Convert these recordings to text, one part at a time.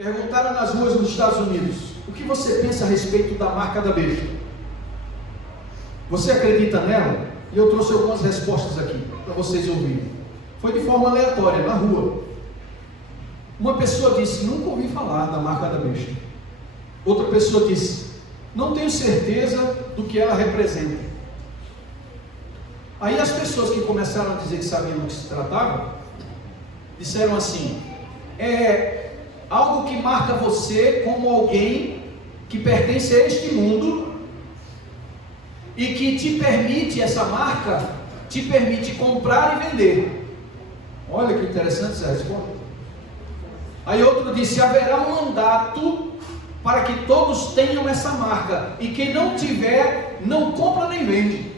Perguntaram nas ruas nos Estados Unidos: o que você pensa a respeito da marca da besta? Você acredita nela? E eu trouxe algumas respostas aqui para vocês ouvirem. Foi de forma aleatória, na rua. Uma pessoa disse: nunca ouvi falar da marca da besta. Outra pessoa disse: não tenho certeza do que ela representa. Aí as pessoas que começaram a dizer que sabiam do que se tratava, disseram assim: é algo que marca você como alguém que pertence a este mundo e que te permite, essa marca te permite comprar e vender. Olha que interessante essa resposta. Aí outro disse: haverá um mandato para que todos tenham essa marca, e quem não tiver, não compra nem vende.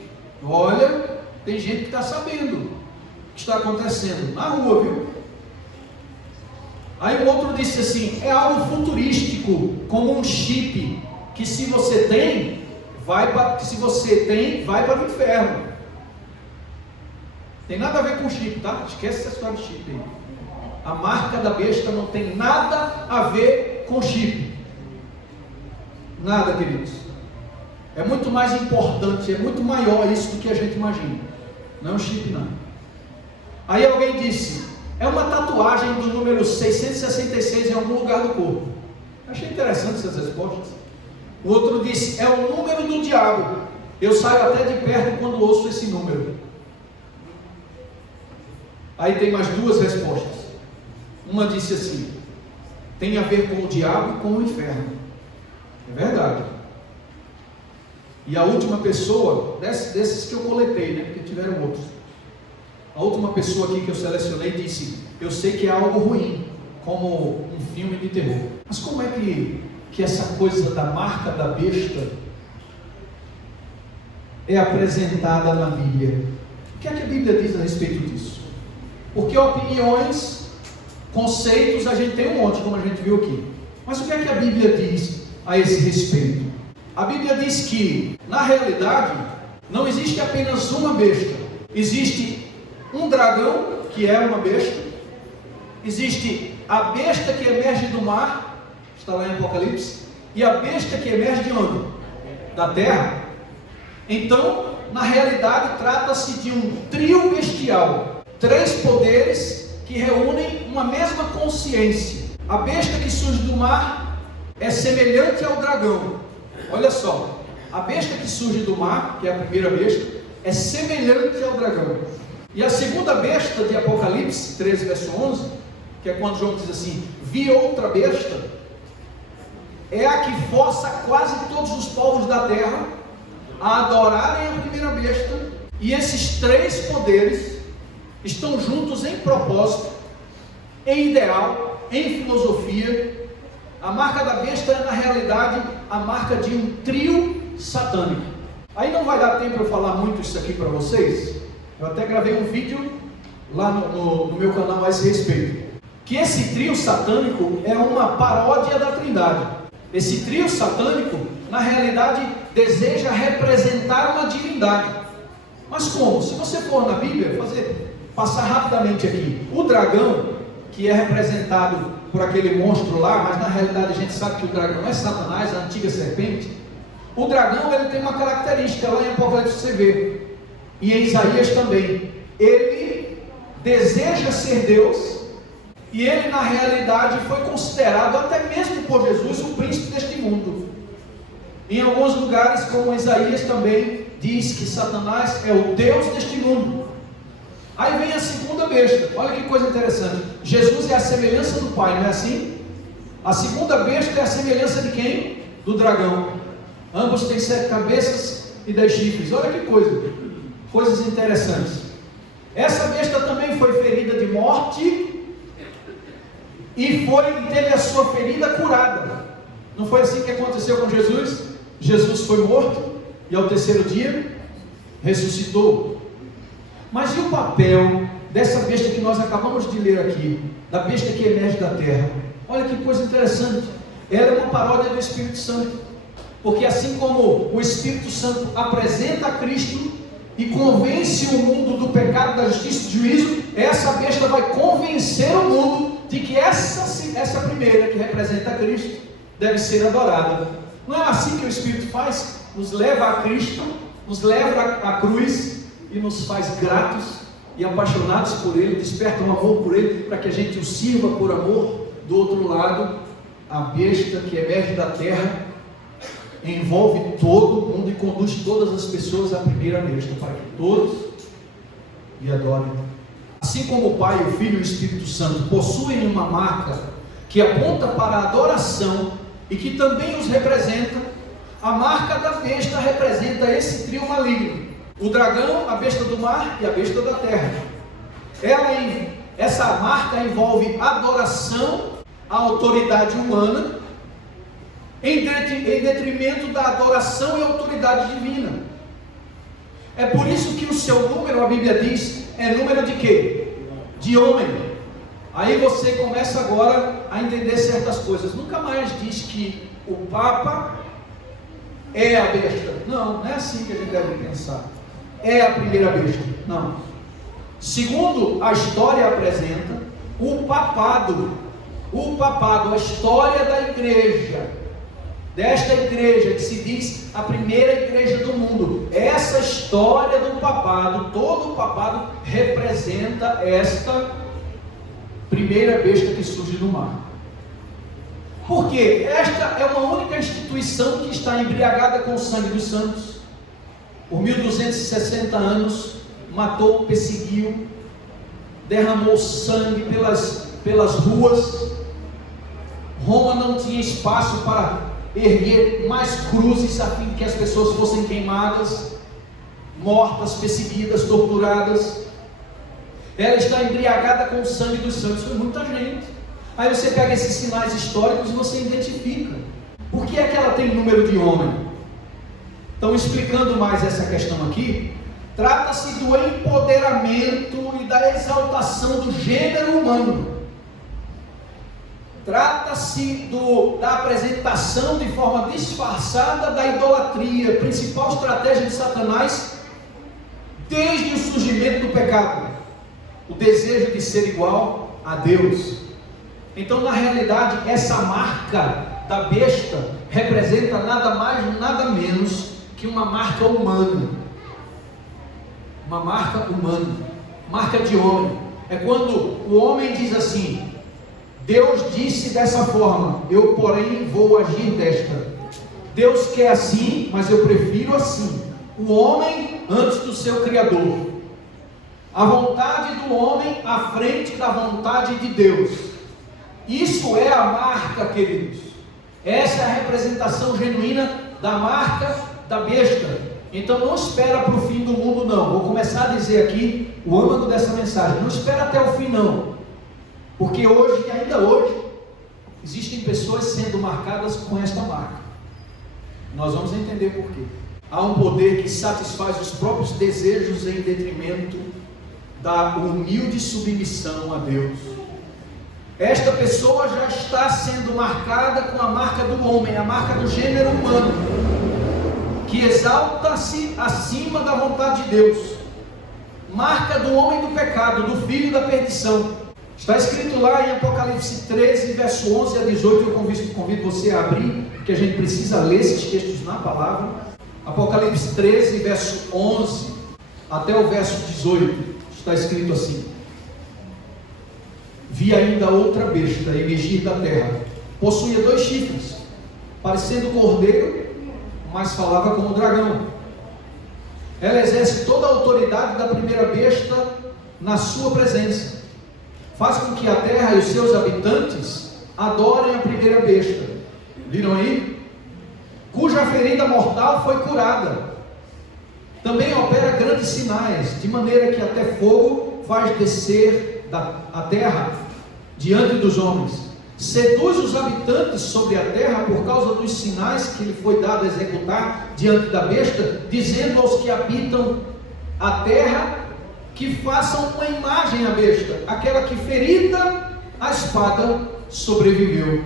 Olha, tem gente que está sabendo o que está acontecendo na rua, viu? Aí o outro disse assim: é algo futurístico, como um chip, que se você tem, vai para o inferno. Tem nada a ver com chip, tá? Esquece essa história de chip aí. A marca da besta não tem nada a ver com chip. Nada, queridos. É muito mais importante, é muito maior isso do que a gente imagina. Não é um chip, não. Aí alguém disse: é uma tatuagem do número 666 em algum lugar do corpo. Achei interessante essas respostas. O outro disse: é o número do diabo. Eu saio até de perto quando ouço esse número. Aí tem mais duas respostas. Uma disse assim: tem a ver com o diabo e com o inferno. É verdade. E a última pessoa, desses que eu coletei, né, porque tiveram outros, a última pessoa aqui que eu selecionei disse: eu sei que é algo ruim, como um filme de terror. Mas como é que essa coisa da marca da besta é apresentada na Bíblia? O que é que a Bíblia diz a respeito disso? Porque opiniões, conceitos, a gente tem um monte, como a gente viu aqui. Mas o que é que a Bíblia diz a esse respeito? A Bíblia diz que, na realidade, não existe apenas uma besta. Existe um dragão, que é uma besta. Existe a besta que emerge do mar, está lá em Apocalipse, e a besta que emerge de onde? Da terra. Então, na realidade, trata-se de um trio bestial. 3 poderes que reúnem uma mesma consciência. A besta que surge do mar é semelhante ao dragão. Olha só, a besta que surge do mar, que é a primeira besta, é semelhante ao dragão. E a segunda besta de Apocalipse 13, verso 11, que é quando João diz assim: vi outra besta, é a que força quase todos os povos da terra a adorarem a primeira besta. E esses 3 poderes estão juntos em propósito, em ideal, em filosofia. A marca da besta é, na realidade, a marca de um trio satânico. Aí não vai dar tempo para eu falar muito isso aqui para vocês. Eu até gravei um vídeo lá no meu canal a esse respeito. Que esse trio satânico é uma paródia da Trindade. Esse trio satânico, na realidade, deseja representar uma divindade. Mas como? Se você for na Bíblia, passar rapidamente aqui. O dragão, que é representado por aquele monstro lá, mas na realidade a gente sabe que o dragão é Satanás, a antiga serpente. O dragão, ele tem uma característica, lá em Apocalipse você vê, e em Isaías também. Ele deseja ser Deus, e ele na realidade foi considerado até mesmo por Jesus o príncipe deste mundo. Em alguns lugares, como Isaías também diz que Satanás é o Deus deste mundo. Aí vem a segunda besta. Olha que coisa interessante. Jesus é a semelhança do Pai, não é assim? A segunda besta é a semelhança de quem? Do dragão. Ambos têm 7 cabeças e 10 chifres. Olha que coisa. Coisas interessantes. Essa besta também foi ferida de morte e teve a sua ferida curada. Não foi assim que aconteceu com Jesus? Jesus foi morto e ao 3º dia ressuscitou. Mas e o papel dessa besta que nós acabamos de ler aqui, da besta que emerge da terra? Olha que coisa interessante. Ela é uma paródia do Espírito Santo, porque assim como o Espírito Santo apresenta a Cristo e convence o mundo do pecado, da justiça e do juízo, essa besta vai convencer o mundo de que essa primeira, que representa Cristo, deve ser adorada. Não é assim que o Espírito faz? Nos leva a Cristo, nos leva à cruz e nos faz gratos e apaixonados por Ele, desperta um amor por Ele, para que a gente o sirva por amor. Do outro lado, a besta que emerge da terra, envolve todo mundo e conduz todas as pessoas à primeira besta, para que todos lhe adorem. Assim como o Pai, o Filho e o Espírito Santo possuem uma marca que aponta para a adoração e que também os representa, a marca da besta representa esse trio maligno: o dragão, a besta do mar e a besta da terra. Essa marca envolve adoração à autoridade humana, em detrimento da adoração e autoridade divina. É por isso que o seu número, a Bíblia diz, é número de quê? De homem. Aí você começa agora a entender certas coisas. Nunca mais diz que o Papa é a besta. Não é assim que a gente deve pensar. É a primeira besta. Não. Segundo a história apresenta, o papado, a história da igreja, desta igreja que se diz a primeira igreja do mundo, essa história do papado, todo o papado representa esta primeira besta que surge do mar. Porque esta é uma única instituição que está embriagada com o sangue dos santos. Por 1260 anos, matou, perseguiu, derramou sangue pelas ruas. Roma não tinha espaço para erguer mais cruzes a fim de que as pessoas fossem queimadas, mortas, perseguidas, torturadas. Ela está embriagada com o sangue dos santos. Foi muita gente. Aí você pega esses sinais históricos e você identifica. Por que é que ela tem número de homem? Então, explicando mais essa questão aqui, trata-se do empoderamento e da exaltação do gênero humano. Trata-se da apresentação de forma disfarçada da idolatria, principal estratégia de Satanás desde o surgimento do pecado, o desejo de ser igual a Deus. Então, na realidade, essa marca da besta representa nada mais, nada menos que uma marca humana. Uma marca humana, marca de homem. É quando o homem diz assim: Deus disse dessa forma, eu porém vou agir desta. Deus quer assim, mas eu prefiro assim. O homem antes do seu Criador. A vontade do homem à frente da vontade de Deus. Isso é a marca, queridos. Essa é a representação genuína da marca da besta. Então não espera para o fim do mundo, não. Vou começar a dizer aqui o âmago dessa mensagem. Não espera até o fim, não. Porque hoje, e ainda hoje, existem pessoas sendo marcadas com esta marca. Nós vamos entender por quê. Há um poder que satisfaz os próprios desejos em detrimento da humilde submissão a Deus. Esta pessoa já está sendo marcada com a marca do homem, a marca do gênero humano, que exalta-se acima da vontade de Deus. Marca do homem do pecado, do filho da perdição. Está escrito lá em Apocalipse 13, verso 11 a 18, eu convido você a abrir, porque a gente precisa ler esses textos na palavra. Apocalipse 13, verso 11 até o verso 18, está escrito assim: vi ainda outra besta emergir da terra, possuía 2 chifres, parecendo cordeiro, mas falava como dragão. Ela exerce toda a autoridade da primeira besta na sua presença. Faz com que a terra e os seus habitantes adorem a primeira besta. Viram aí? Cuja ferida mortal foi curada. Também opera grandes sinais, de maneira que até fogo faz descer a terra diante dos homens. Seduz os habitantes sobre a terra por causa dos sinais que lhe foi dado a executar diante da besta, dizendo aos que habitam a terra que façam uma imagem à besta, aquela que ferida a espada sobreviveu.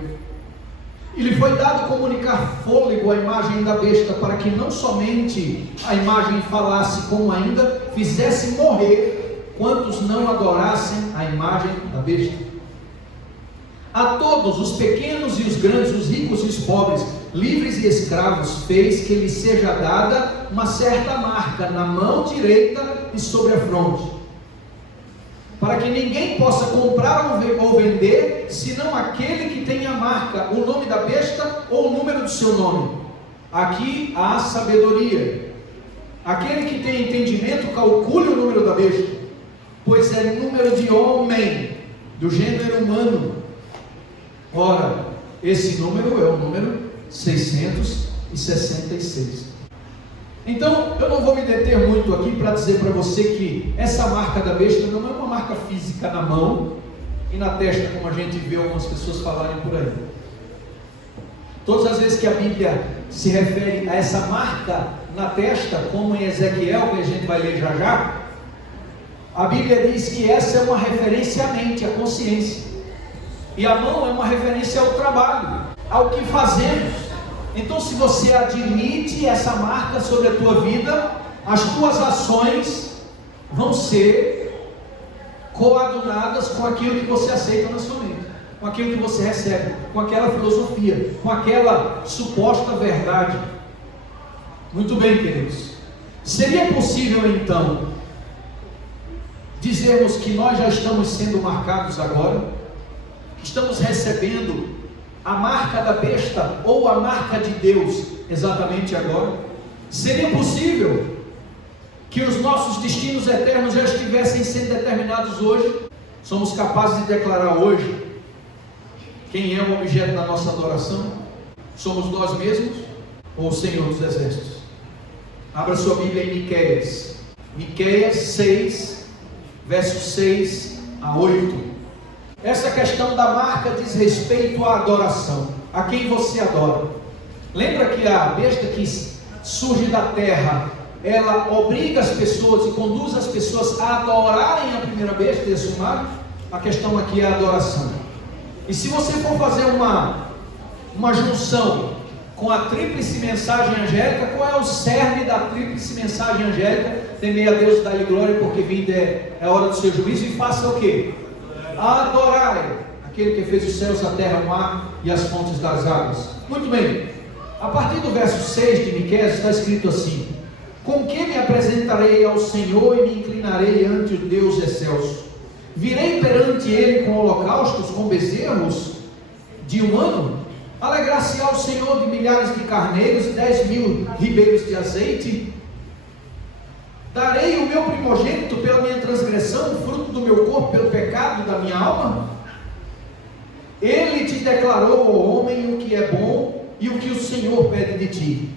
E lhe foi dado comunicar fôlego à imagem da besta, para que não somente a imagem falasse, como ainda fizesse morrer quantos não adorassem a imagem da besta. A todos, os pequenos e os grandes, os ricos e os pobres, livres e escravos, fez que lhes seja dada uma certa marca na mão direita e sobre a fronte, para que ninguém possa comprar ou vender, senão aquele que tem a marca, o nome da besta ou o número do seu nome. Aqui há sabedoria. Aquele que tem entendimento, calcule o número da besta, pois é número de homem, do gênero humano. Ora, esse número é o número 666. Então, eu não vou me deter muito aqui para dizer para você que essa marca da besta não é uma marca física na mão e na testa, como a gente vê algumas pessoas falarem por aí. Todas as vezes que a Bíblia se refere a essa marca na testa, como em Ezequiel, que a gente vai ler já já, a Bíblia diz que essa é uma referência à mente, à consciência. E a mão é uma referência ao trabalho, ao que fazemos. Então, se você admite essa marca sobre a tua vida, as tuas ações vão ser coadunadas com aquilo que você aceita na sua mente, com aquilo que você recebe, com aquela filosofia, com aquela suposta verdade. Muito bem, queridos. Seria possível então dizermos que nós já estamos sendo marcados agora? Estamos recebendo a marca da besta ou a marca de Deus exatamente agora? Seria possível que os nossos destinos eternos já estivessem sendo determinados hoje? Somos capazes de declarar hoje quem é o objeto da nossa adoração? Somos nós mesmos ou o Senhor dos Exércitos? Abra sua Bíblia em Miqueias. Miqueias 6, versos 6 a 8. Essa questão da marca diz respeito à adoração. A quem você adora? Lembra que a besta que surge da terra, ela obriga as pessoas e conduz as pessoas a adorarem a primeira besta e a sua marca? A questão aqui é a adoração. E se você for fazer uma junção com a tríplice mensagem angélica, qual é o cerne da tríplice mensagem angélica? Temei a Deus e dá-lhe glória, porque vinda é a hora do seu juízo, e faça o quê? Adorai aquele que fez os céus, a terra, o mar e as fontes das águas. Muito bem, a partir do verso 6 de Miqueias está escrito assim: com que me apresentarei ao Senhor e me inclinarei ante o Deus excelso? Virei perante ele com holocaustos, com bezerros de um ano? Alegrar-se-á o Senhor de milhares de carneiros e 10.000 ribeiros de azeite? Darei o meu primogênito pela minha transgressão, o fruto do meu corpo pelo pecado da minha alma? Ele te declarou, ó homem, o que é bom e o que o Senhor pede de ti: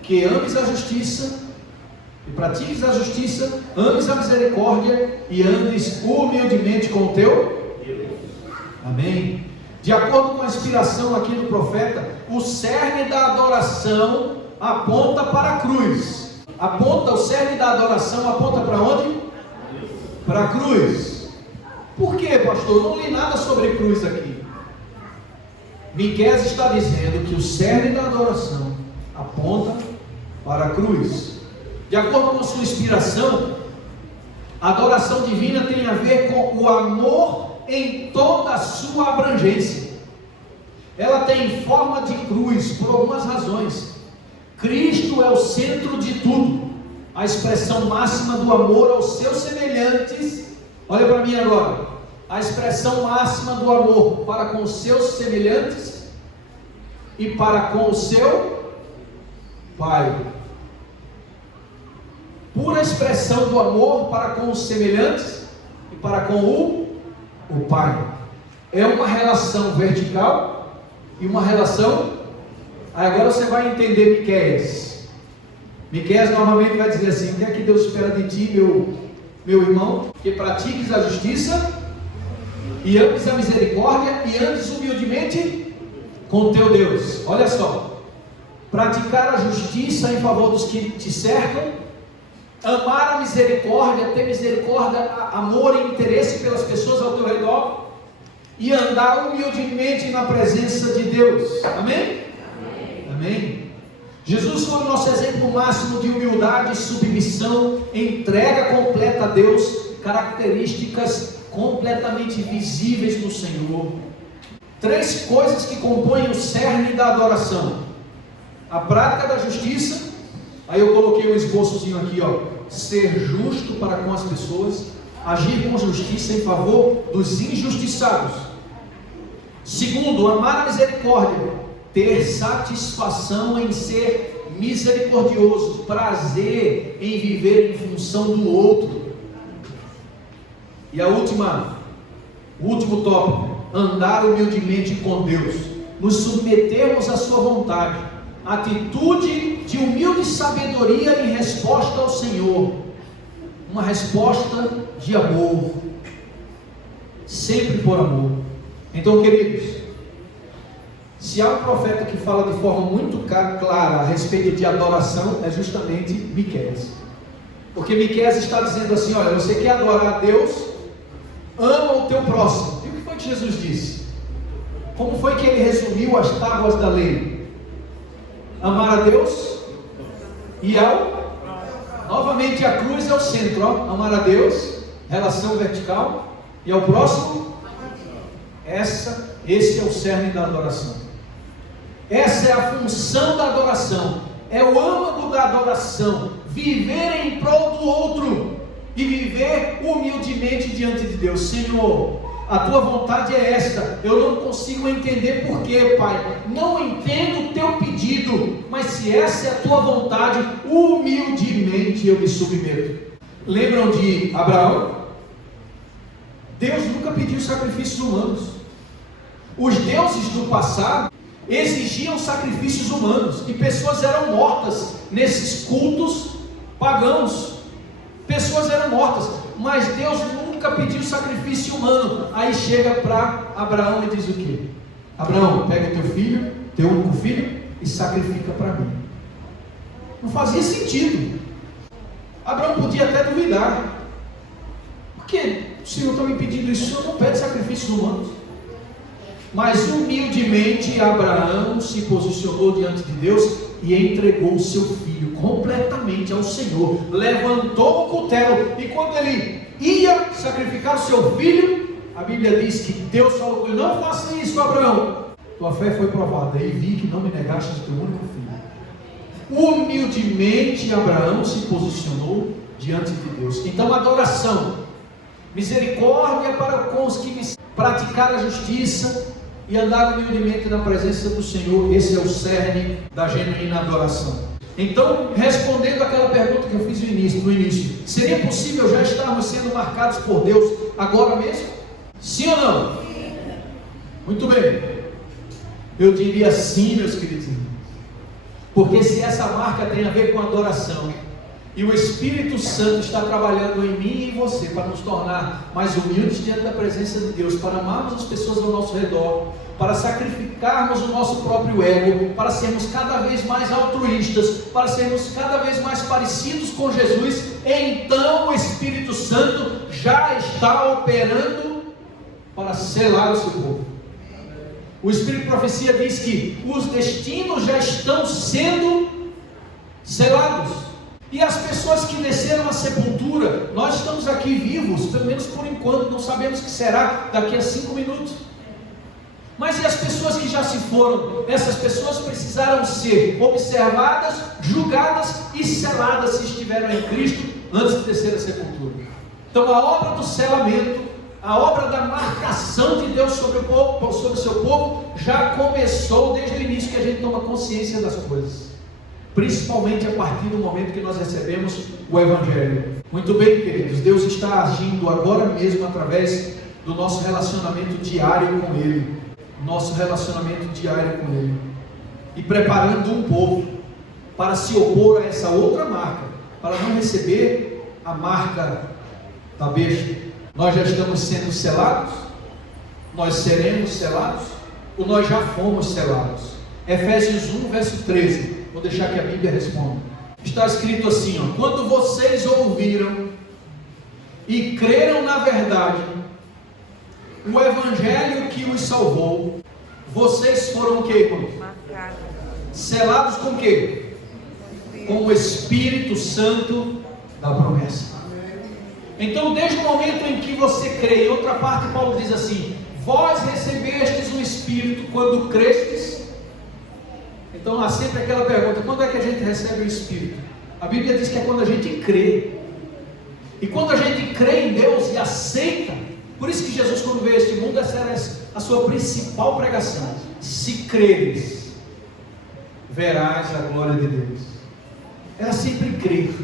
que ames a justiça e pratiques a justiça, ames a misericórdia e andes humildemente com o teu Deus. Amém. De acordo com a inspiração aqui do profeta, o cerne da adoração aponta para a cruz. O cerne da adoração aponta para onde? Para a cruz. Por quê, pastor? Não li nada sobre cruz aqui. Miqueias está dizendo que o cerne da adoração aponta para a cruz. De acordo com a sua inspiração, a adoração divina tem a ver com o amor em toda a sua abrangência. Ela tem forma de cruz por algumas razões. Cristo é o centro de tudo, a expressão máxima do amor aos seus semelhantes. Olha para mim agora, a expressão máxima do amor para com os seus semelhantes e para com o seu Pai. Pura expressão do amor para com os semelhantes e para com o Pai. É uma relação vertical e uma relação. Agora você vai entender Miqueias. Miqueias novamente vai dizer assim: o que é que Deus espera de ti, meu irmão? Que pratiques a justiça e ames a misericórdia e andes humildemente com o teu Deus. Olha só, praticar a justiça em favor dos que te cercam, amar a misericórdia, ter misericórdia, amor e interesse pelas pessoas ao teu redor, e andar humildemente na presença de Deus. Amém? Amém? Jesus foi o nosso exemplo máximo de humildade, submissão, entrega completa a Deus, características completamente visíveis no Senhor. 3 coisas que compõem o cerne da adoração: a prática da justiça. Aí eu coloquei um esboçozinho aqui, ó: ser justo para com as pessoas, agir com justiça em favor dos injustiçados. Segundo, amar a misericórdia, ter satisfação em ser misericordioso, prazer em viver em função do outro. E o último tópico: andar humildemente com Deus, nos submetermos à sua vontade, atitude de humilde sabedoria em resposta ao Senhor, uma resposta de amor, sempre por amor. Então, queridos, se há um profeta que fala de forma muito clara a respeito de adoração, é justamente Miqueias. Porque Miqueias está dizendo assim: olha, você quer adorar a Deus, ama o teu próximo. E o que foi que Jesus disse? Como foi que ele resumiu as tábuas da lei? Amar a Deus e novamente a cruz é o centro, ó. Amar a Deus, relação vertical, e ao próximo. Esse é o cerne da adoração. Essa é a função da adoração, é o âmago da adoração: viver em prol do outro e viver humildemente diante de Deus. Senhor, a tua vontade é esta, eu não consigo entender porquê, Pai, não entendo o teu pedido, mas se essa é a tua vontade, humildemente eu me submeto. Lembram de Abraão? Deus nunca pediu sacrifícios humanos. Os deuses do passado exigiam sacrifícios humanos, e pessoas eram mortas nesses cultos pagãos. Pessoas eram mortas, mas Deus nunca pediu sacrifício humano. Aí chega para Abraão e diz o quê? Abraão, pega o teu filho, teu único filho, e sacrifica para mim. Não fazia sentido. Abraão podia até duvidar: por que o Senhor está me pedindo isso? O Senhor não pede sacrifícios humanos. Mas humildemente Abraão se posicionou diante de Deus e entregou o seu filho completamente ao Senhor. Levantou o cutelo, e quando ele ia sacrificar o seu filho, a Bíblia diz que Deus falou com ele: não faça isso, Abraão, tua fé foi provada, e vi que não me negaste o teu único filho. Humildemente Abraão se posicionou diante de Deus. Então, adoração, misericórdia para com os que me praticar a justiça e andar humildemente na presença do Senhor. Esse é o cerne da genuína adoração. Então, respondendo àquela pergunta que eu fiz no início, seria possível já estarmos sendo marcados por Deus agora mesmo? Sim ou não? Muito bem. Eu diria sim, meus queridos irmãos. Porque se essa marca tem a ver com adoração, e o Espírito Santo está trabalhando em mim e em você para nos tornar mais humildes diante da presença de Deus, para amarmos as pessoas ao nosso redor, para sacrificarmos o nosso próprio ego, para sermos cada vez mais altruístas, para sermos cada vez mais parecidos com Jesus, então o Espírito Santo já está operando para selar o seu povo. O Espírito de Profecia diz que os destinos já estão sendo selados. E as pessoas que desceram à sepultura, nós estamos aqui vivos, pelo menos por enquanto, não sabemos o que será daqui a 5 minutos. Mas e as pessoas que já se foram? Essas pessoas precisaram ser observadas, julgadas e seladas se estiveram em Cristo antes de descer à sepultura. Então a obra do selamento, a obra da marcação de Deus sobre o povo, sobre o seu povo, já começou desde o início que a gente toma consciência das coisas. Principalmente a partir do momento que nós recebemos o Evangelho. Muito bem, queridos, Deus está agindo agora mesmo através do nosso relacionamento diário com Ele. E preparando um povo para se opor a essa outra marca, para não receber a marca da besta. Nós já estamos sendo selados? Nós seremos selados? Ou nós já fomos selados? Efésios 1, verso 13. Vou deixar que a Bíblia responda. Está escrito assim, ó: quando vocês ouviram e creram na verdade, o Evangelho que os salvou, vocês foram o que, irmão? Selados com o que? Com o Espírito Santo da promessa. Então, desde o momento em que você crê, em outra parte Paulo diz assim: vós recebestes o Espírito quando crestes. Então há sempre aquela pergunta: quando é que a gente recebe o Espírito? A Bíblia diz que é quando a gente crê. E quando a gente crê em Deus e aceita, por isso que Jesus, quando veio a este mundo, essa era a sua principal pregação: se creres, verás a glória de Deus. Era sempre crer.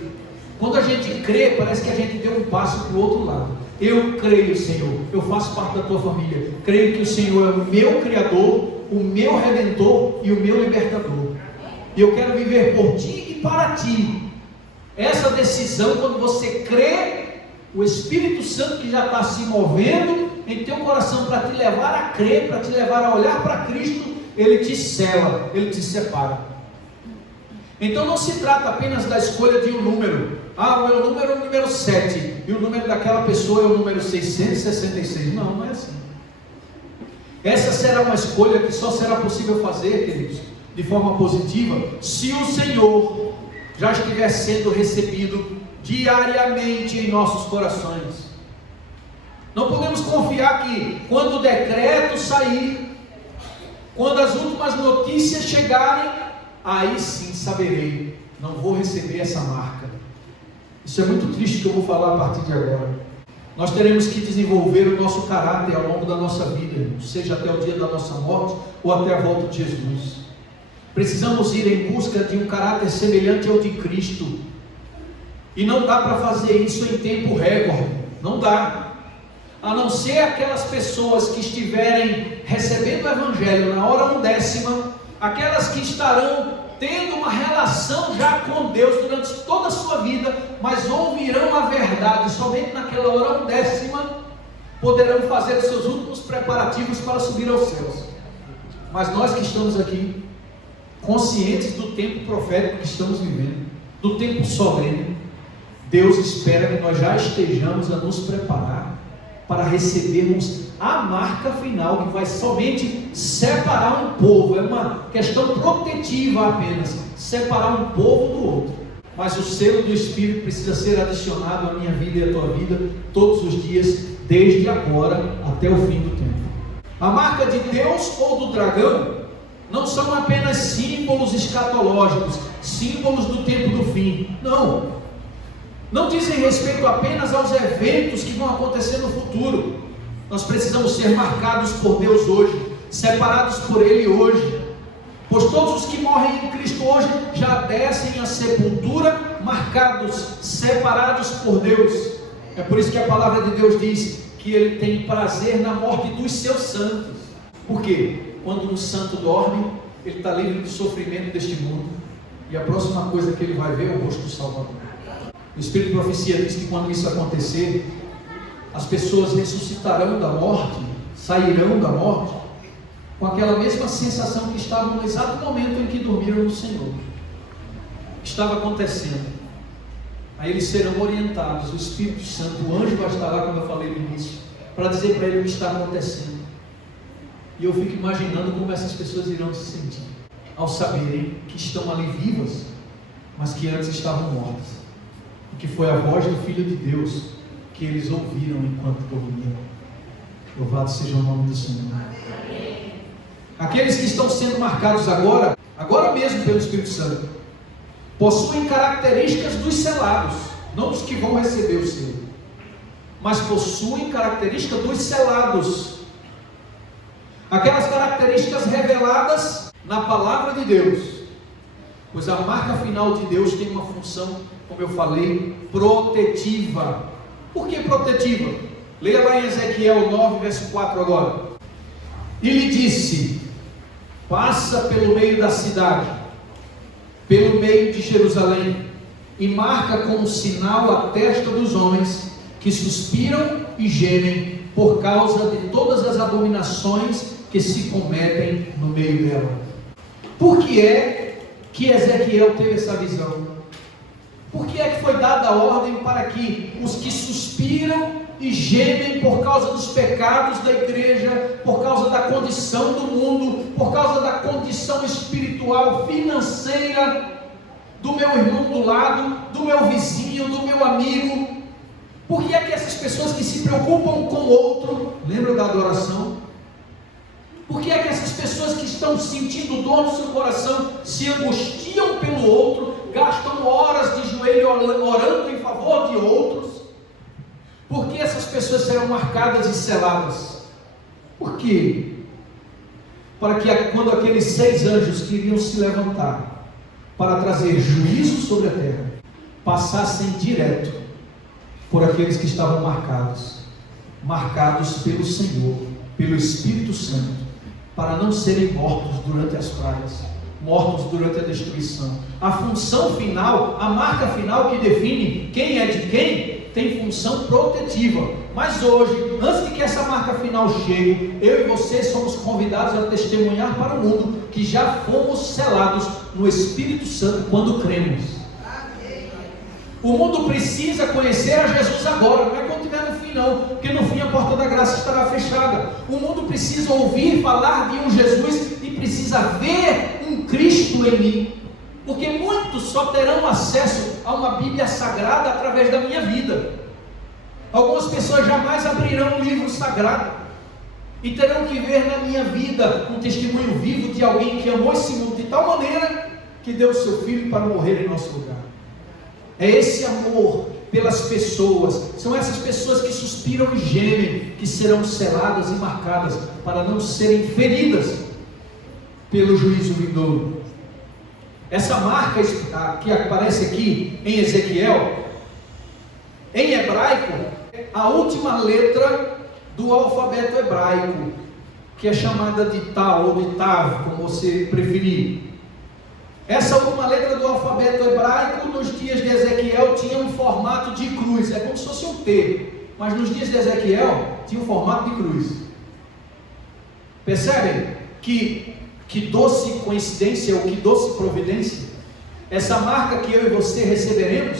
Quando a gente crê, parece que a gente deu um passo para o outro lado. Eu creio, Senhor, eu faço parte da tua família, creio que o Senhor é o meu Criador, o meu Redentor e o meu Libertador, e eu quero viver por ti e para ti. Essa decisão, quando você crê, o Espírito Santo que já está se movendo em teu coração para te levar a crer, para te levar a olhar para Cristo, ele te sela, ele te separa. Então não se trata apenas da escolha de um número. O meu número é o número 7 e o número daquela pessoa é o número 666. Não, não é assim. Essa será uma escolha que só será possível fazer, queridos, de forma positiva, se o Senhor já estiver sendo recebido diariamente em nossos corações. Não podemos confiar que quando o decreto sair, quando as últimas notícias chegarem, aí sim saberei, não vou receber essa marca. Isso é muito triste que eu vou falar a partir de agora. Nós teremos que desenvolver o nosso caráter ao longo da nossa vida, seja até o dia da nossa morte ou até a volta de Jesus. Precisamos ir em busca de um caráter semelhante ao de Cristo. E não dá para fazer isso em tempo recorde. Não dá. A não ser aquelas pessoas que estiverem recebendo o Evangelho na hora 1/10, aquelas que estarão tendo uma relação já com Deus durante toda a sua vida, mas ouvirão a verdade somente naquela hora 1/10, poderão fazer os seus últimos preparativos para subir aos céus. Mas nós que estamos aqui, conscientes do tempo profético que estamos vivendo, do tempo solene, Deus espera que nós já estejamos a nos preparar para recebermos a marca final, que vai somente separar um povo. É uma questão protetiva apenas, separar um povo do outro. Mas o selo do Espírito precisa ser adicionado à minha vida e à tua vida todos os dias, desde agora até o fim do tempo. A marca de Deus ou do dragão não são apenas símbolos escatológicos, símbolos do tempo do fim. Não dizem respeito apenas aos eventos que vão acontecer no futuro. Nós precisamos ser marcados por Deus hoje, separados por Ele hoje, pois todos os que morrem em Cristo hoje já descem à sepultura marcados, separados por Deus. É por isso que a palavra de Deus diz que Ele tem prazer na morte dos seus santos. Por quê? Quando um santo dorme, ele está livre do sofrimento deste mundo, e a próxima coisa que ele vai ver é o rosto do Salvador. O Espírito de Profecia diz que quando isso acontecer, as pessoas ressuscitarão da morte, sairão da morte, com aquela mesma sensação que estavam no exato momento em que dormiram no Senhor. Estava acontecendo. Aí eles serão orientados, o Espírito Santo, o anjo vai estar lá, como eu falei no início, para dizer para ele o que está acontecendo. E eu fico imaginando como essas pessoas irão se sentir ao saberem que estão ali vivas, mas que antes estavam mortas, e que foi a voz do Filho de Deus que eles ouviram enquanto dormiam. Louvado seja o nome do Senhor. Aqueles que estão sendo marcados agora mesmo pelo Espírito Santo, possuem características dos selados, não dos que vão receber o selo, mas possuem características dos selados. Aquelas características reveladas na palavra de Deus, pois a marca final de Deus tem uma função, como eu falei, protetiva. Por que protetiva? Leia lá em Ezequiel 9, verso 4 agora. E lhe disse: passa pelo meio da cidade, pelo meio de Jerusalém, e marca como sinal a testa dos homens que suspiram e gemem por causa de todas as abominações que se cometem no meio dela. Por que é que Ezequiel teve essa visão? Por que é que foi dada a ordem para que os que suspiram e gemem por causa dos pecados da igreja, por causa da condição do mundo, por causa da condição espiritual, financeira, do meu irmão do lado, do meu vizinho, do meu amigo, por que é que essas pessoas que se preocupam com o outro, lembra da adoração? Por que é que essas pessoas que estão sentindo dor no seu coração se angustiam pelo outro, gastam horas de joelho orando em favor de outros? Por que essas pessoas serão marcadas e seladas? Por quê? Para que quando aqueles 6 anjos queriam se levantar para trazer juízo sobre a terra, passassem direto por aqueles que estavam marcados pelo Senhor, pelo Espírito Santo, para não serem mortos durante as pragas, mortos durante a destruição. A função final, a marca final que define quem é de quem, tem função protetiva. Mas hoje, antes de que essa marca final chegue, eu e você somos convidados a testemunhar para o mundo que já fomos selados no Espírito Santo quando cremos. O mundo precisa conhecer a Jesus agora, não é quando estiver no fim não, porque no fim a porta da graça estará fechada. O mundo precisa ouvir falar de um Jesus e precisa ver um Cristo em mim, porque muitos só terão acesso a uma Bíblia Sagrada através da minha vida. Algumas pessoas jamais abrirão um livro sagrado e terão que ver na minha vida um testemunho vivo de alguém que amou esse mundo de tal maneira que deu o seu filho para morrer em nosso lugar. É esse amor pelas pessoas, são essas pessoas que suspiram e gemem, que serão seladas e marcadas para não serem feridas pelo juízo vindouro. Essa marca que aparece aqui em Ezequiel, em hebraico, é a última letra do alfabeto hebraico, que é chamada de Tal ou de Tav, como você preferir. Essa última letra do alfabeto hebraico, nos dias de Ezequiel, tinha um formato de cruz, é como se fosse um T, mas nos dias de Ezequiel, tinha um formato de cruz. Percebem que doce coincidência, ou que doce providência? Essa marca que eu e você receberemos,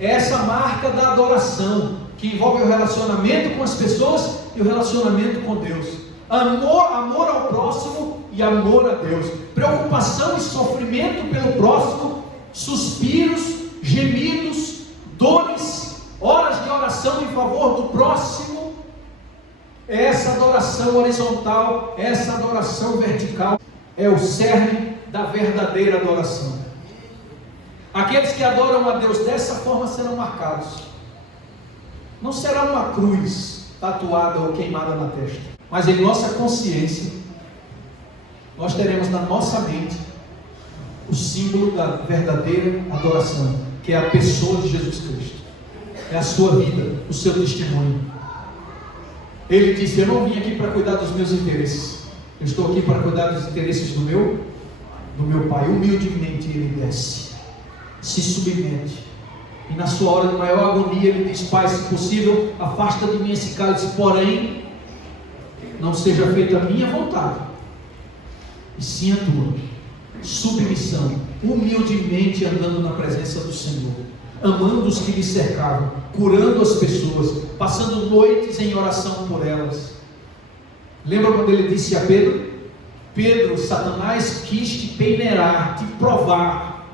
é essa marca da adoração, que envolve o relacionamento com as pessoas e o relacionamento com Deus. Amor ao próximo e amor a Deus. Preocupação e sofrimento pelo próximo, suspiros, gemidos, dores, horas de oração em favor do próximo. Essa adoração horizontal, essa adoração vertical é o cerne da verdadeira adoração. Aqueles que adoram a Deus dessa forma serão marcados. Não será uma cruz tatuada ou queimada na testa, mas em nossa consciência nós teremos na nossa mente o símbolo da verdadeira adoração, que é a pessoa de Jesus Cristo, é a sua vida, o seu testemunho. Ele disse: eu não vim aqui para cuidar dos meus interesses, eu estou aqui para cuidar dos interesses do meu Pai. Humildemente ele desce, se submete, e na sua hora de maior agonia ele diz: Pai, se possível, afasta de mim esse cálice, porém não seja feita a minha vontade, e sim a tua. Submissão, humildemente andando na presença do Senhor, amando os que lhe cercavam, curando as pessoas, passando noites em oração por elas. Lembra quando ele disse a Pedro: Pedro, Satanás quis te peneirar, te provar,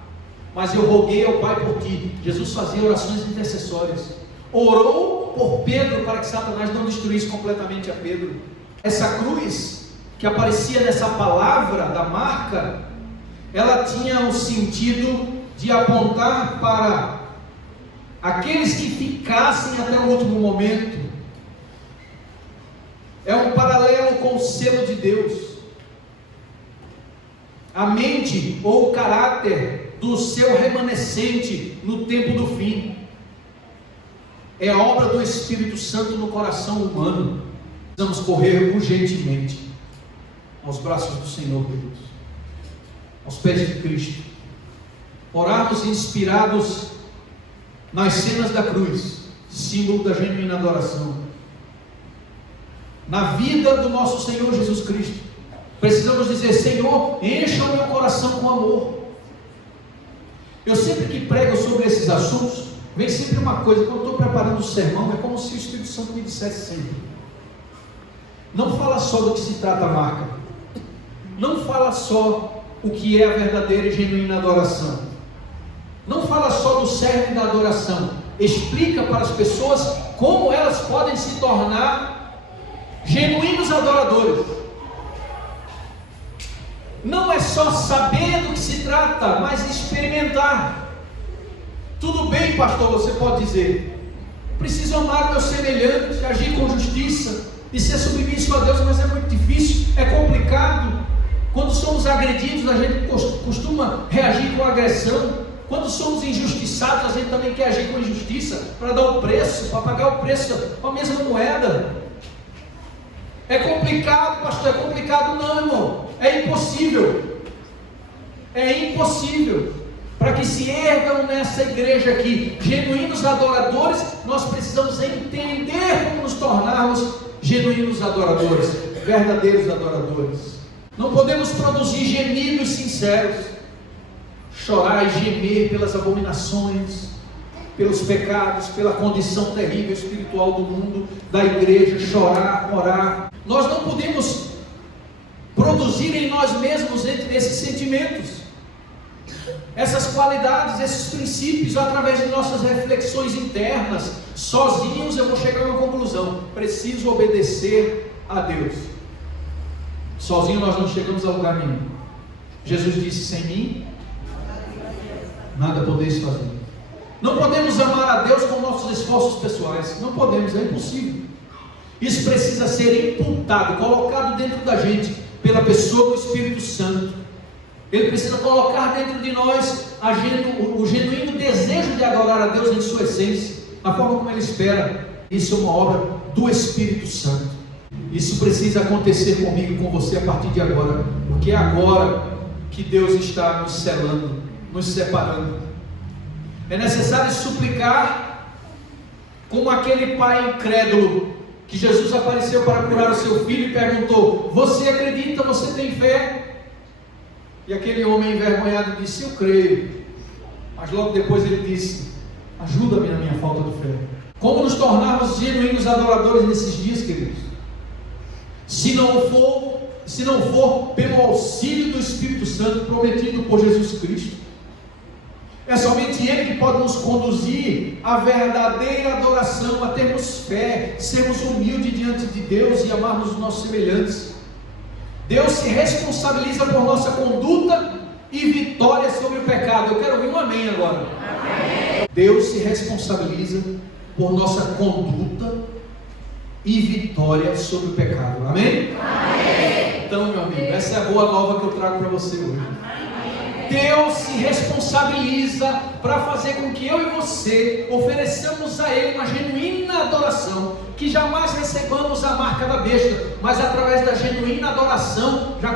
mas eu roguei ao Pai por ti. Jesus fazia orações intercessórias, orou por Pedro para que Satanás não destruísse completamente a Pedro. Essa cruz que aparecia nessa palavra da marca, ela tinha o sentido de apontar para aqueles que ficassem até o último momento. É um paralelo com o selo de Deus. A mente ou o caráter do seu remanescente no tempo do fim é obra do Espírito Santo no coração humano. Precisamos correr urgentemente aos braços do Senhor, queridos, aos pés de Cristo, orarmos inspirados nas cenas da cruz, símbolo da genuína adoração, na vida do nosso Senhor Jesus Cristo. Precisamos dizer: Senhor, encha o meu coração com amor. Eu sempre que prego sobre esses assuntos, vem sempre uma coisa, quando eu estou preparando o sermão, é como se o Espírito Santo me dissesse sempre: não fala só do que se trata a marca, não fala só o que é a verdadeira e genuína adoração, não fala só do cerne da adoração, explica para as pessoas como elas podem se tornar genuínos adoradores. não é só saber do que se trata, mas experimentar. Tudo bem, pastor, você pode dizer, preciso amar o meu semelhante, agir com justiça e ser submisso a Deus, mas é muito difícil, é complicado. Quando somos agredidos, a gente costuma reagir com agressão. Quando somos injustiçados, a gente também quer agir com injustiça, para dar o preço, para pagar o preço com a mesma moeda. É complicado, pastor, é complicado. Não, irmão, é impossível. É impossível. Para que se ergam nessa igreja aqui genuínos adoradores, nós precisamos entender como nos tornarmos genuínos adoradores, verdadeiros adoradores. Não podemos produzir gemidos sinceros, chorar e gemer pelas abominações, pelos pecados, pela condição terrível espiritual do mundo, da igreja, chorar, orar. Nós não podemos produzir em nós mesmos entre esses sentimentos, essas qualidades, esses princípios, através de nossas reflexões internas. Sozinhos eu vou chegar a uma conclusão: preciso obedecer a Deus. Sozinho nós não chegamos a lugar nenhum. Jesus disse: sem mim nada podeis fazer. Não podemos amar a Deus com nossos esforços pessoais. Não podemos, é impossível. Isso precisa ser imputado, colocado dentro da gente pela pessoa do Espírito Santo. Ele precisa colocar dentro de nós o genuíno desejo de adorar a Deus em sua essência, na forma como Ele espera. Isso é uma obra do Espírito Santo. Isso precisa acontecer comigo e com você a partir de agora, porque é agora que Deus está nos selando, nos separando. É necessário suplicar como aquele pai incrédulo que Jesus apareceu para curar o seu filho e perguntou: você acredita, você tem fé? E aquele homem envergonhado disse: eu creio. Mas logo depois ele disse: ajuda-me na minha falta de fé. Como nos tornarmos genuínos adoradores nesses dias, queridos? Se não for pelo auxílio do Espírito Santo prometido por Jesus Cristo. É somente Ele que pode nos conduzir à verdadeira adoração, a termos fé, sermos humildes diante de Deus e amarmos os nossos semelhantes. Deus se responsabiliza por nossa conduta e vitória sobre o pecado. Eu quero ouvir um amém agora. Amém. Deus se responsabiliza por nossa conduta e vitória sobre o pecado. Amém? Amém. Então, meu amigo, essa é a boa nova que eu trago para você hoje. Deus se responsabiliza para fazer com que eu e você ofereçamos a Ele uma genuína adoração, que jamais recebamos a marca da besta, mas através da genuína adoração já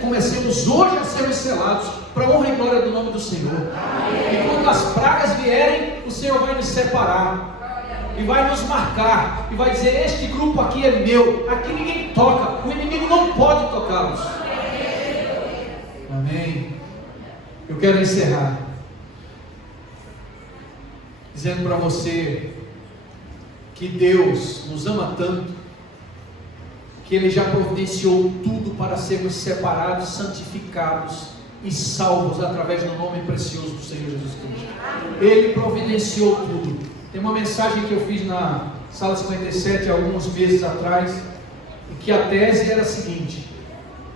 comecemos hoje a sermos selados para a honra e glória do nome do Senhor. E quando as pragas vierem, o Senhor vai nos separar e vai nos marcar e vai dizer: este grupo aqui é meu, aqui ninguém toca, o inimigo não pode tocá-los. Amém. Eu quero encerrar dizendo para você que Deus nos ama tanto, que Ele já providenciou tudo para sermos separados, santificados e salvos através do nome precioso do Senhor Jesus Cristo. Ele providenciou tudo. Tem uma mensagem que eu fiz na Sala 57 há alguns meses atrás, e que a tese era a seguinte: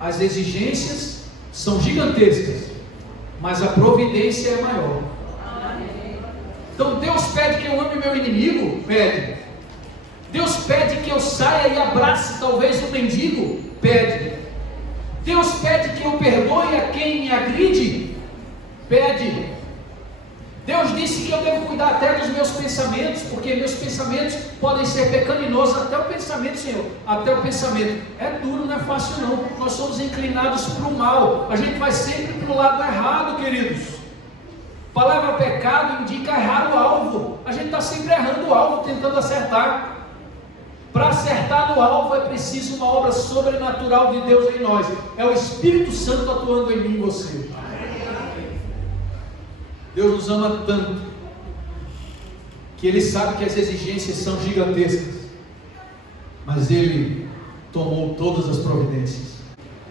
as exigências são gigantescas, mas a providência é maior. Então Deus pede que eu ame meu inimigo? Pede. Deus pede que eu saia e abrace talvez o mendigo? Pede. Deus pede que eu perdoe a quem me agride? Pede. Deus disse que eu devo cuidar até dos meus pensamentos, porque meus pensamentos podem ser pecaminosos. Até o pensamento, Senhor, até o pensamento. É duro, não é fácil não. Nós somos inclinados para o mal. A gente vai sempre para o lado errado, queridos. A palavra pecado indica errar o alvo. A gente está sempre errando o alvo, tentando acertar. Para acertar no alvo é preciso uma obra sobrenatural de Deus em nós. É o Espírito Santo atuando em mim e você. Deus nos ama tanto que Ele sabe que as exigências são gigantescas, mas Ele tomou todas as providências.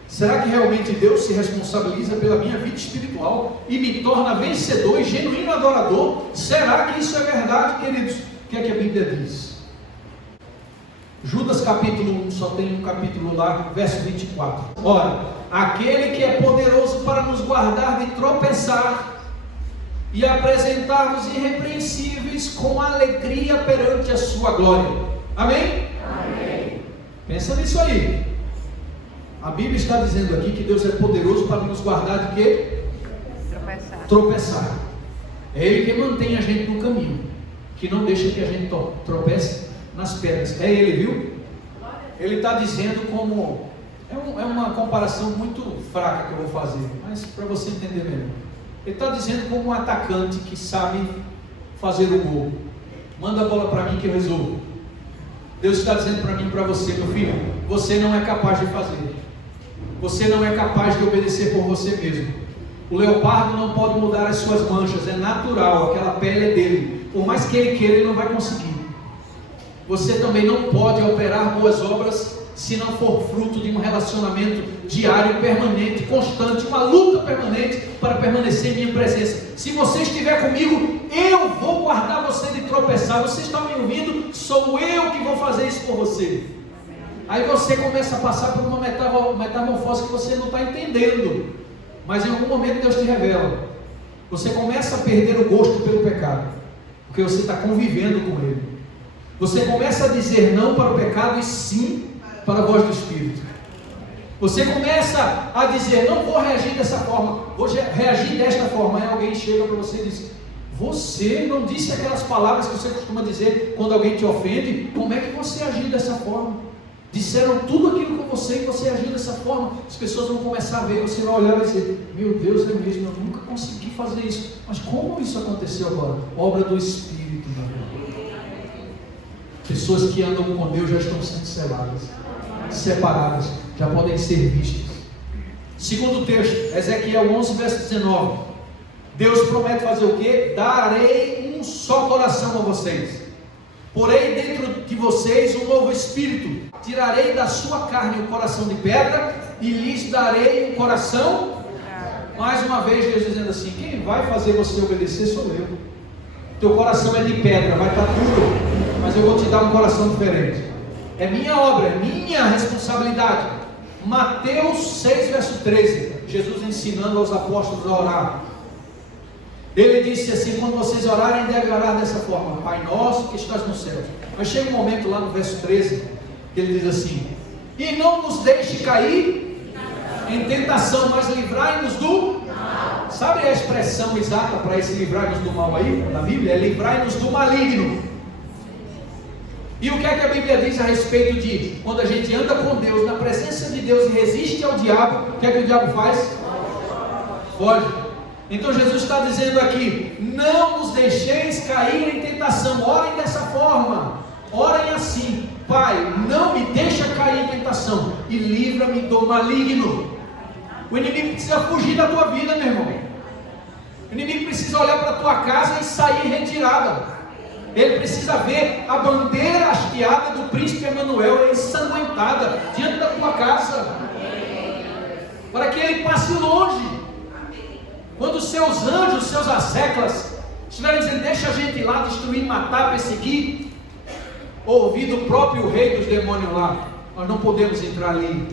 Será que realmente Deus se responsabiliza pela minha vida espiritual e me torna vencedor e genuíno adorador? Será que isso é verdade, queridos? O que é que a Bíblia diz? Judas capítulo 1, só tem um capítulo lá, verso 24. Ora, aquele que é poderoso para nos guardar de tropeçar e apresentar-nos irrepreensíveis com alegria perante a sua glória. Amém? Amém. Pensa nisso aí. A Bíblia está dizendo aqui que Deus é poderoso para nos guardar de quê? Tropeçar. É Ele que mantém a gente no caminho, que não deixa que a gente tropece nas pedras. É Ele, viu? Ele está dizendo como... É uma comparação muito fraca que eu vou fazer, mas para você entender melhor. Ele está dizendo como um atacante que sabe fazer o gol. Manda a bola para mim que eu resolvo. Deus está dizendo para mim e para você, meu filho, você não é capaz de fazer. Você não é capaz de obedecer por você mesmo. O leopardo não pode mudar as suas manchas, é natural, aquela pele é dele. Por mais que ele queira, ele não vai conseguir. Você também não pode operar boas obras se não for fruto de um relacionamento diário, permanente, constante, uma luta permanente para permanecer em minha presença. Se você estiver comigo, eu vou guardar você de tropeçar. Você está me ouvindo? Sou eu que vou fazer isso por você. Aí você começa a passar por uma metamorfose que você não está entendendo, mas em algum momento Deus te revela. Você começa a perder o gosto pelo pecado, porque você está convivendo com ele. Você começa a dizer não para o pecado e sim para a voz do Espírito. Você começa a dizer, não vou reagir dessa forma, vou reagir desta forma. Aí alguém chega para você e diz, você não disse aquelas palavras que você costuma dizer quando alguém te ofende? Como é que você agiu dessa forma? Disseram tudo aquilo com você e você agiu dessa forma. As pessoas vão começar a ver, você vai olhar e vai dizer, meu Deus, é mesmo, eu nunca consegui fazer isso. Mas como isso aconteceu agora? Obra do Espírito, meu irmão. Pessoas que andam com Deus já estão sendo seladas, separadas, já podem ser vistas. Segundo texto, Ezequiel 11, verso 19. Deus promete fazer o quê? Darei um só coração a vocês. Porém dentro de vocês um novo espírito. Tirarei da sua carne o coração de pedra e lhes darei um coração. Mais uma vez Deus dizendo assim, quem vai fazer você obedecer sou eu. Teu coração é de pedra, vai estar duro, mas eu vou te dar um coração diferente. É minha obra, é minha responsabilidade. Mateus 6, verso 13. Jesus ensinando aos apóstolos a orar. Ele disse assim, quando vocês orarem, devem orar dessa forma, Pai nosso que estás nos céus. Mas chega um momento lá no verso 13, que ele diz assim, e não nos deixe cair em tentação, mas livrai-nos do mal. Sabe a expressão exata para esse livrai-nos do mal aí, na Bíblia? É livrai-nos do maligno. E o que é que a Bíblia diz a respeito de, quando a gente anda com Deus, na presença de Deus e resiste ao diabo, o que é que o diabo faz? Foge. Então Jesus está dizendo aqui, não nos deixeis cair em tentação. Orem dessa forma, orem assim, Pai, não me deixa cair em tentação e livra-me do maligno. O inimigo precisa fugir da tua vida, meu irmão. O inimigo precisa olhar para a tua casa e sair retirada. Ele precisa ver a bandeira hasteada do príncipe Emanuel ensanguentada diante da tua casa, para que ele passe longe. Quando os seus anjos, os seus asseclas estiverem dizendo, deixa a gente ir lá destruir, matar, perseguir, ouvir do próprio rei dos demônios lá, nós não podemos entrar ali,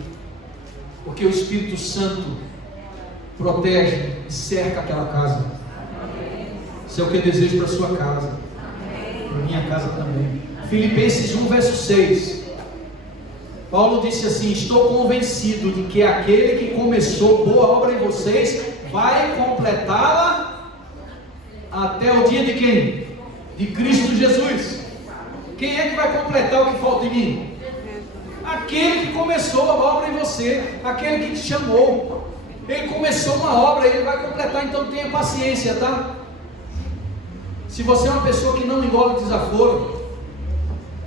porque o Espírito Santo protege e cerca aquela casa. Isso é o que eu desejo para a sua casa, para a minha casa também. Filipenses 1, verso 6. Paulo disse assim, estou convencido de que aquele que começou boa obra em vocês vai completá-la até o dia de quem? De Cristo Jesus. Quem é que vai completar o que falta em mim? Aquele que começou a obra em você, aquele que te chamou. Ele começou uma obra, ele vai completar, então tenha paciência, tá? Se você é uma pessoa que não engole desaforo,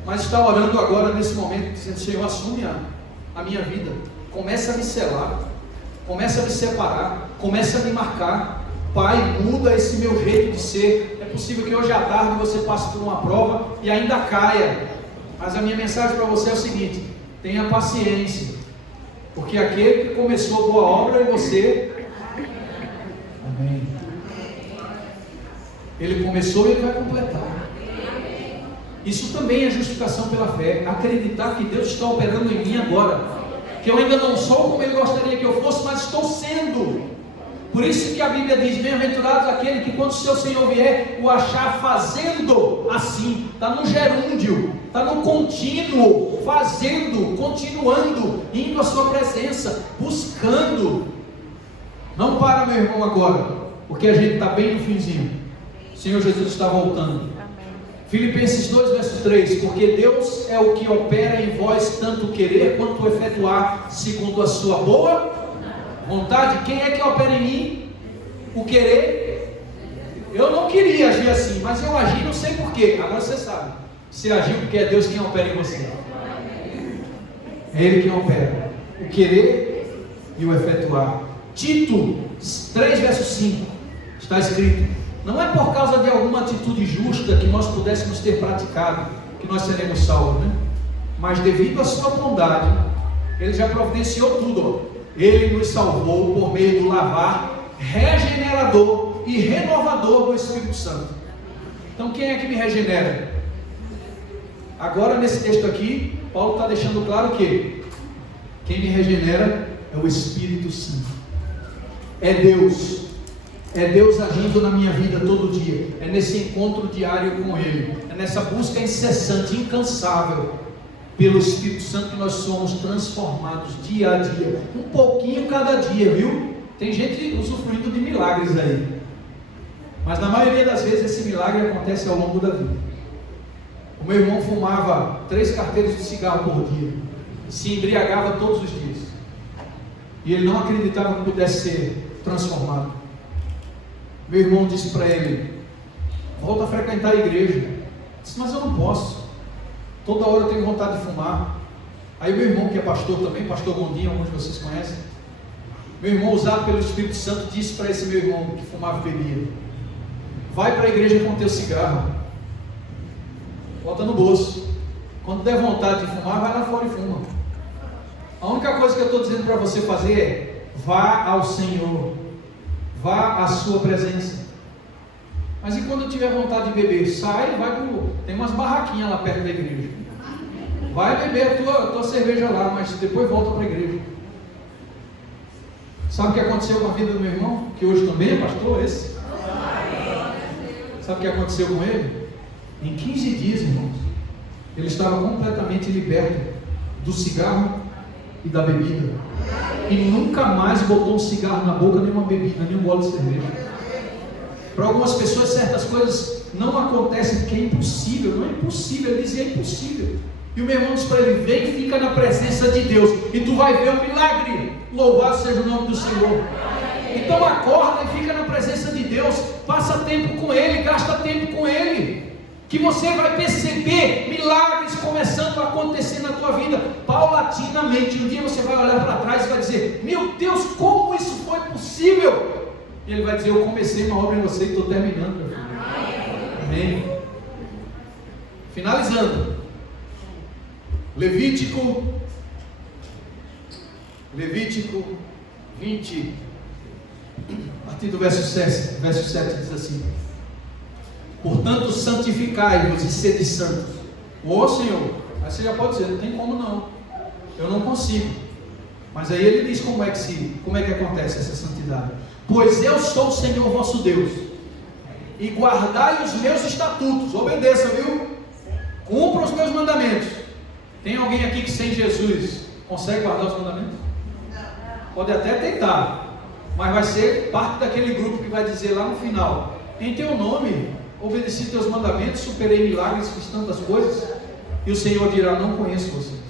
mas está orando agora nesse momento, dizendo, Senhor, assume a minha vida, começa a me selar, começa a me separar, começa a me marcar. Pai, muda esse meu jeito de ser. É possível que hoje à tarde você passe por uma prova e ainda caia, mas a minha mensagem para você é o seguinte, tenha paciência, porque aquele que começou a boa obra em você, amém, ele começou e ele vai completar. Isso também é justificação pela fé, acreditar que Deus está operando em mim agora. que eu ainda não sou como Ele gostaria que eu fosse, mas estou sendo. Por isso que a Bíblia diz: bem-aventurados aquele que quando o seu Senhor vier, o achar fazendo assim. Está no gerúndio, está no contínuo, fazendo, continuando, indo à sua presença, buscando. Não para, meu irmão, agora, porque a gente está bem no finzinho. O Senhor Jesus está voltando. Filipenses 2, verso 3: porque Deus é o que opera em vós tanto querer quanto efetuar segundo a sua boa vontade. Quem é que opera em mim? O querer. Eu não queria agir assim, mas eu agi, não sei porquê. Agora você sabe. Você agiu porque é Deus quem opera em você. É Ele quem opera o querer e o efetuar. Tito 3, verso 5 está escrito: não é por causa de alguma atitude justa que nós pudéssemos ter praticado que nós seremos salvos, né? Mas devido à sua bondade, Ele já providenciou tudo, ó. Ele nos salvou por meio do lavar regenerador e renovador do Espírito Santo. Então quem é que me regenera? Agora nesse texto aqui, Paulo está deixando claro que quem me regenera é o Espírito Santo. É Deus. É Deus agindo na minha vida todo dia. É nesse encontro diário com Ele. É nessa busca incessante, incansável pelo Espírito Santo que nós somos transformados dia a dia. Um pouquinho cada dia, viu? Tem gente usufruindo de milagres aí. Mas na maioria das vezes esse milagre acontece ao longo da vida. O meu irmão fumava 3 carteiras de cigarro por dia. Se embriagava todos os dias. E ele não acreditava que pudesse ser transformado. Meu irmão disse para ele: volta a frequentar a igreja. Eu disse: mas eu não posso. Toda hora eu tenho vontade de fumar. Aí meu irmão, que é pastor também, pastor Gondinho, alguns de vocês conhecem, meu irmão, usado pelo Espírito Santo, disse para esse meu irmão que fumava e bebia: vai para a igreja com o teu cigarro, bota no bolso. Quando der vontade de fumar, vai lá fora e fuma. A única coisa que eu estou dizendo para você fazer é: vá ao Senhor, vá à sua presença. Mas e quando eu tiver vontade de beber? Sai, vai pro... tem umas barraquinhas lá perto da igreja. Vai beber a tua cerveja lá, mas depois volta para a igreja. Sabe o que aconteceu com a vida do meu irmão? Que hoje também é pastor esse? Sabe o que aconteceu com ele? Em 15 dias, irmãos, ele estava completamente liberto do cigarro e da bebida. E nunca mais botou um cigarro na boca, nem uma bebida, nem um gole de cerveja. Para algumas pessoas certas coisas não acontecem porque é impossível. Não é impossível, ele dizia: é impossível. E o meu irmão disse para ele: vem e fica na presença de Deus e tu vai ver um milagre. Louvado seja o nome do Senhor. Então acorda e fica na presença de Deus. Passa tempo com Ele, gasta tempo com Ele, que você vai perceber milagres começando a acontecer na tua vida paulatinamente. Um dia você vai olhar para trás e vai dizer: meu Deus, como isso foi possível? E Ele vai dizer: eu comecei uma obra em você e estou terminando, meu filho. Amém. Finalizando, Levítico 20, a partir do verso 7 diz assim: portanto santificai-vos e sede santos. Ô Senhor, aí você já pode dizer: não tem como não, eu não consigo. Mas aí ele diz como é que acontece essa santidade: pois eu sou o Senhor vosso Deus, e guardai os meus estatutos. Obedeça, viu? Cumpra os meus mandamentos. Tem alguém aqui que sem Jesus consegue guardar os mandamentos? Pode até tentar, mas vai ser parte daquele grupo que vai dizer lá no final: em teu nome obedeci teus mandamentos, superei milagres, fiz tantas coisas. E o Senhor dirá: não conheço vocês.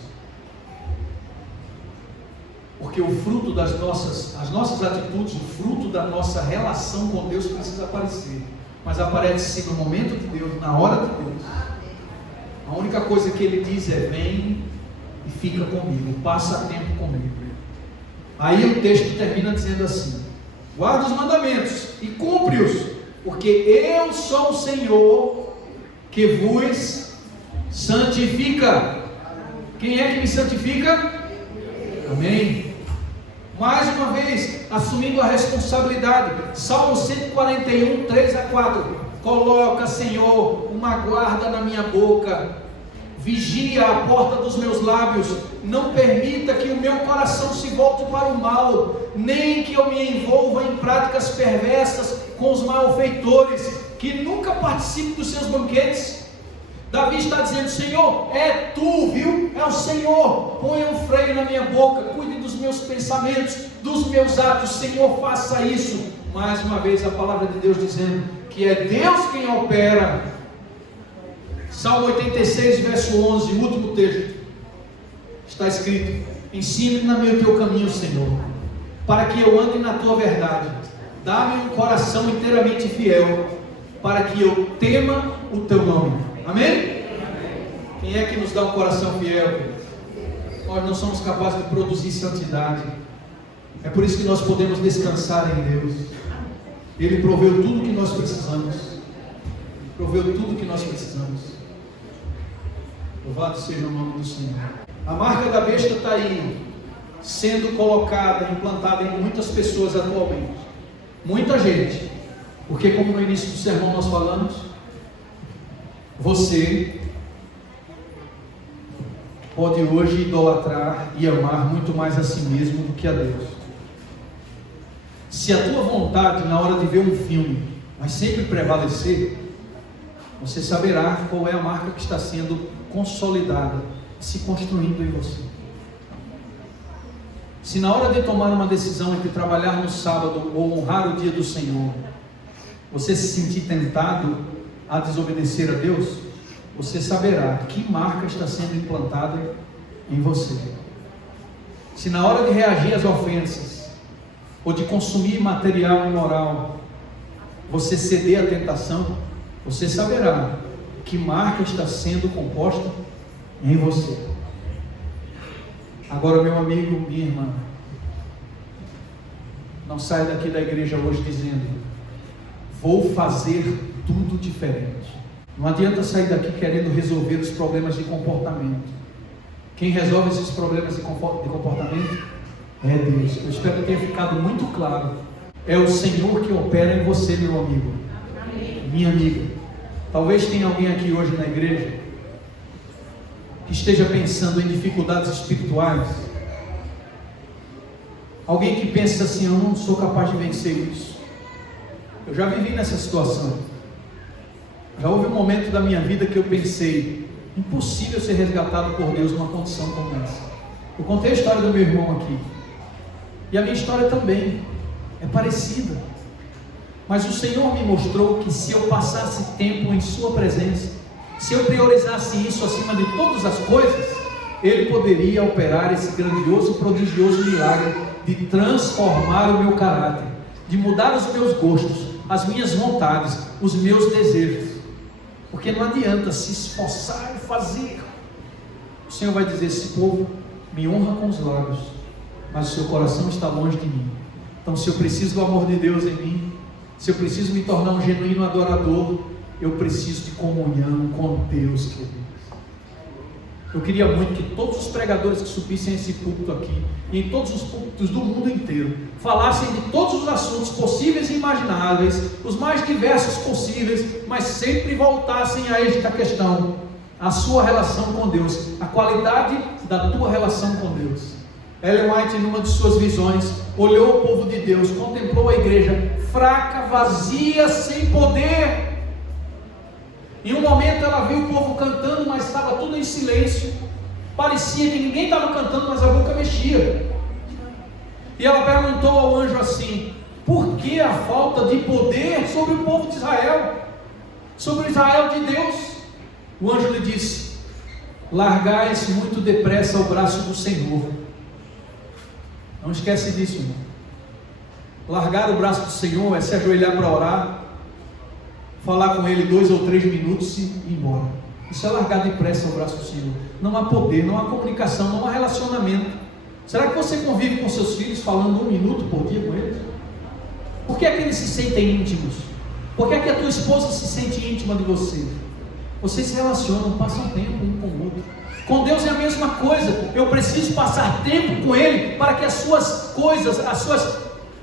Porque o fruto das nossas atitudes, o fruto da nossa relação com Deus precisa aparecer. Mas aparece sim no momento de Deus, na hora de Deus. A única coisa que Ele diz é: vem e fica comigo, passa tempo comigo. Aí o texto termina dizendo assim: guarda os mandamentos e cumpre-os, porque eu sou o Senhor que vos santifica. Quem é que me santifica? Amém. Mais uma vez, assumindo a responsabilidade. Salmo 141, 3 a 4. Coloca, Senhor, uma guarda na minha boca, vigia a porta dos meus lábios, não permita que o meu coração se volte para o mal, nem que eu me envolva em práticas perversas com os malfeitores, que nunca participe dos seus banquetes. Davi está dizendo: Senhor, é tu, viu? É o Senhor, ponha um freio na minha boca, cuide dos meus pensamentos, dos meus atos, Senhor, faça isso. Mais uma vez a palavra de Deus dizendo que é Deus quem opera. Salmo 86, verso 11, o último texto, está escrito: ensina-me o teu caminho, Senhor, para que eu ande na tua verdade. Dá-me um coração inteiramente fiel, para que eu tema o teu nome. Amém? Quem é que nos dá um coração fiel? Nós não somos capazes de produzir santidade. É por isso que nós podemos descansar em Deus. Ele proveu tudo que nós precisamos. Proveu tudo que nós precisamos. Louvado seja o nome do Senhor. A marca da besta está aí, sendo colocada, implantada em muitas pessoas atualmente. Muita gente. Porque, como no início do sermão nós falamos, você pode hoje idolatrar e amar muito mais a si mesmo do que a Deus. Se a tua vontade na hora de ver um filme vai sempre prevalecer, você saberá qual é a marca que está sendo consolidada, se construindo em você. Se na hora de tomar uma decisão entre trabalhar no sábado ou honrar o dia do Senhor, você se sentir tentado a desobedecer a Deus, você saberá que marca está sendo implantada em você. Se na hora de reagir às ofensas, ou de consumir material imoral, você ceder à tentação, você saberá que marca está sendo composta em você. Agora, meu amigo, minha irmã, não saia daqui da igreja hoje dizendo: vou fazer tudo diferente. Não adianta sair daqui querendo resolver os problemas de comportamento. Quem resolve esses problemas de comportamento é Deus. Eu espero que tenha ficado muito claro. É o Senhor que opera em você, meu amigo. Amém. Minha amiga. Talvez tenha alguém aqui hoje na igreja que esteja pensando em dificuldades espirituais. Alguém que pensa assim: eu não sou capaz de vencer isso. Eu já vivi nessa situação. Já houve um momento da minha vida que eu pensei: impossível ser resgatado por Deus numa condição como essa. Eu contei a história do meu irmão aqui, e a minha história também é parecida. Mas o Senhor me mostrou que se eu passasse tempo em sua presença, se eu priorizasse isso acima de todas as coisas, Ele poderia operar esse grandioso e prodigioso milagre de transformar o meu caráter, de mudar os meus gostos, as minhas vontades, os meus desejos. Porque não adianta se esforçar e fazer. O Senhor vai dizer: esse povo me honra com os lábios, mas o seu coração está longe de mim. Então, se eu preciso do amor de Deus em mim, se eu preciso me tornar um genuíno adorador, eu preciso de comunhão com Deus, queridos. Eu queria muito que todos os pregadores que subissem a esse púlpito aqui, e em todos os púlpitos do mundo inteiro, falassem de todos os assuntos possíveis e imagináveis, os mais diversos possíveis, mas sempre voltassem a esta questão: a sua relação com Deus, a qualidade da tua relação com Deus. Ellen White, numa de suas visões, olhou o povo de Deus, contemplou a igreja fraca, vazia, sem poder. Em um momento ela viu o povo cantando, mas estava tudo em silêncio. Parecia que ninguém estava cantando, mas a boca mexia. E ela perguntou ao anjo assim: por que a falta de poder sobre o povo de Israel? Sobre o Israel de Deus? O anjo lhe disse: largais muito depressa o braço do Senhor. Não esquece disso, irmão. Largar o braço do Senhor é se ajoelhar para orar, falar com Ele 2 ou 3 minutos e ir embora. Isso é largar depressa o braço do Senhor. Não há poder, não há comunicação, não há relacionamento. Será que você convive com seus filhos falando 1 minuto por dia com eles? Por que é que eles se sentem íntimos? Por que é que a tua esposa se sente íntima de você? Vocês se relacionam, passam tempo um com o outro. Com Deus é a mesma coisa. Eu preciso passar tempo com Ele para que as suas coisas,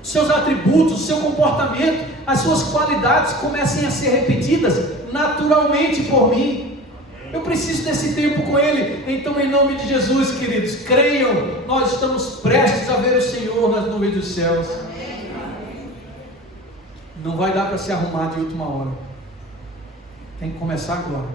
seus atributos, o seu comportamento, as suas qualidades comecem a ser repetidas naturalmente por mim. Eu preciso desse tempo com Ele. Então, em nome de Jesus, queridos, creiam, nós estamos prestes a ver o Senhor nas nuvens dos céus. Não vai dar para se arrumar de última hora. Tem que começar agora.